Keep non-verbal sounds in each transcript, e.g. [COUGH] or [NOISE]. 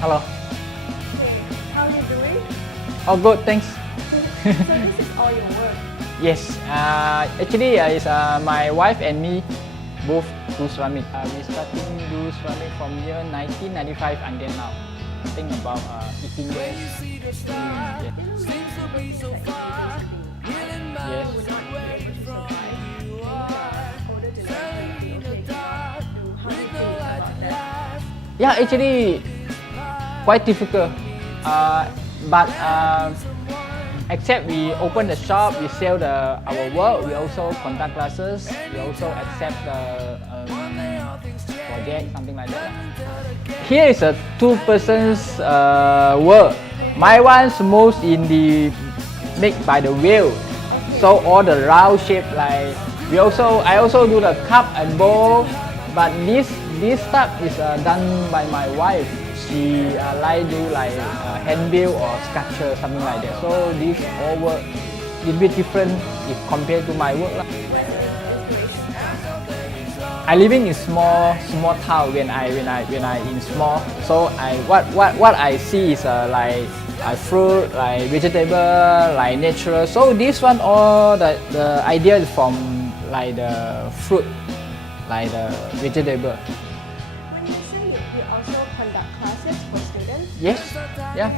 Hello. Okay, how you doing? Oh, good. Thanks. [LAUGHS] so this is all your work. Yes. Uh, actually, uh, it's uh, my wife and me both do ceramic. Uh, we starting do ceramic from year 1995 until now. I think about uh, 18 years. Yeah. You know, like, what is the invitation being? Yes. Who would not be able to survive? You are older generation, okay, do how do you feel about that? Yeah, actually, quite difficult. Uh, but uh, except we open the shop, we sell the our work, we also conduct classes, we also accept the um, project, something like that. Here is a two persons uh, work. My one's most in the make by the wheel. So all the round shape like we also I also do the cup and bowl, but this this stuff is uh, done by my wife. She uh, like do like uh, or sculpture something like that. So this all work little bit different if compared to my work. I living in small small town when I when I when I in small. So I what what what I see is uh, like uh, fruit, like vegetable, like natural. So this one all the the idea is from like the fruit, like the vegetable. Yes, yeah.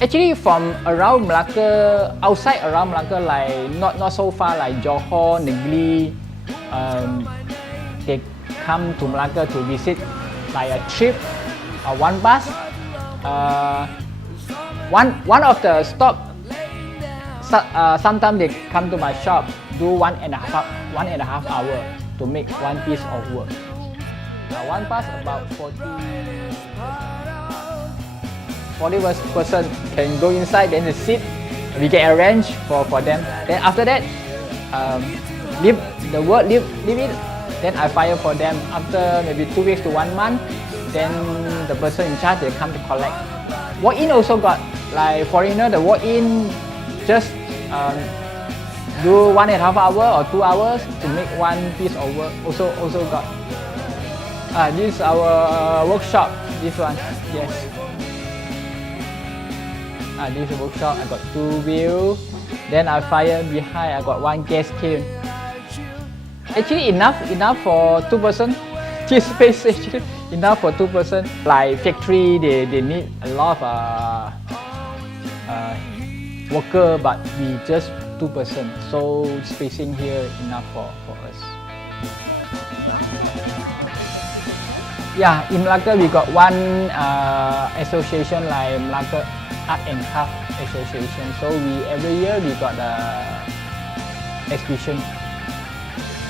Actually, from around Malacca, outside around Malacca, like not not so far, like Johor, Negri, um, they come to Malacca to visit, like a trip, uh, one bus. Uh, one one of the stop. So, uh, sometimes they come to my shop, do one and a half one and a half hour to make one piece of work. Uh, one bus about 40 40 was- person can go inside, then they sit. We can arrange for, for them. Then after that, um, leave the work, leave, leave it. Then I fire for them. After maybe two weeks to one month, then the person in charge they come to collect. Walk in also got like foreigner. The walk in just um, do one and a half hour or two hours to make one piece of work. Also also got. Ah, this is our uh, workshop. This one, yes. Ah, this is workshop. I got two wheel. Then I fire behind. I got one gas can. Actually enough enough for two person. [LAUGHS] This space actually enough for two person. Like factory, they, they need a lot of uh, uh, worker, but we just two person. So spacing here enough for, for us. Yeah, in Malacca we got one uh, association like Malacca Art and Craft Association. So we every year we got a exhibition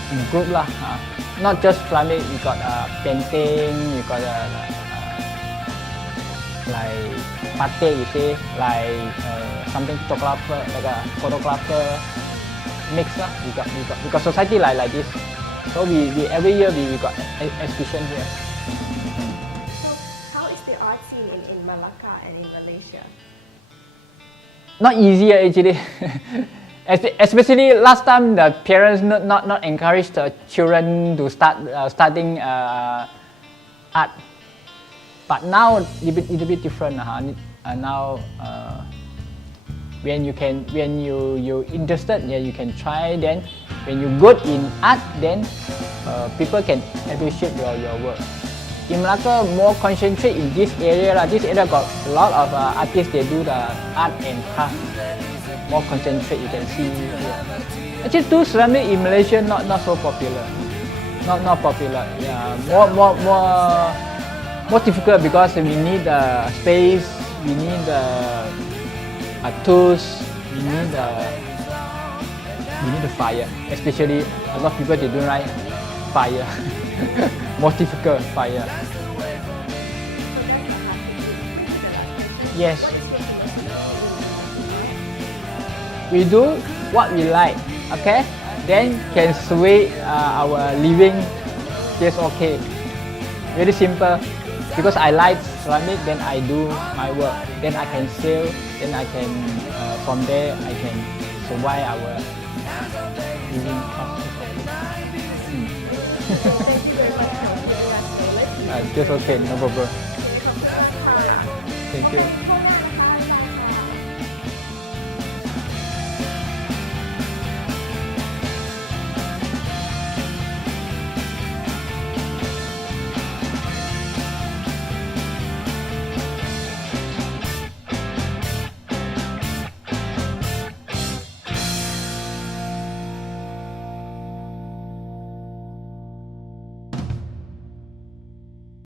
in group lah. Uh, not just ceramic, we got uh, painting, we got uh, uh, like batik, you see, like uh, something photographer, like a photographer mix lah. We got we got got society like like this. So we, we every year we, we got exhibition here. Art scene in, in Malacca and in Malaysia? not easy actually. [LAUGHS] Especially last time the parents not not, not encourage the children to start uh, starting uh, art. But now little bit little bit different. Uh, uh, now uh, when you can when you you interested yeah you can try then when you good in art then uh, people can appreciate your, your work. In Malacca, more concentrate in this area. This area got a lot of uh, artists. They do the art and craft. More concentrate, you can see. Actually, do ceramic in Malaysia not not so popular. Not not popular. Yeah, more more more more difficult because we need the space. We need the uh, tools. We need the we need the fire. Especially a lot of people they don't like fire. [LAUGHS] [LAUGHS] more difficult artistic method. Yes. We do what we like, okay? Then can sway uh, our living just okay. Very simple. Because I like ceramic, then I do my work. Then I can sell. Then I can uh, from there I can survive our living. Thank [LAUGHS] [LAUGHS] you just okay, no problem. Thank you.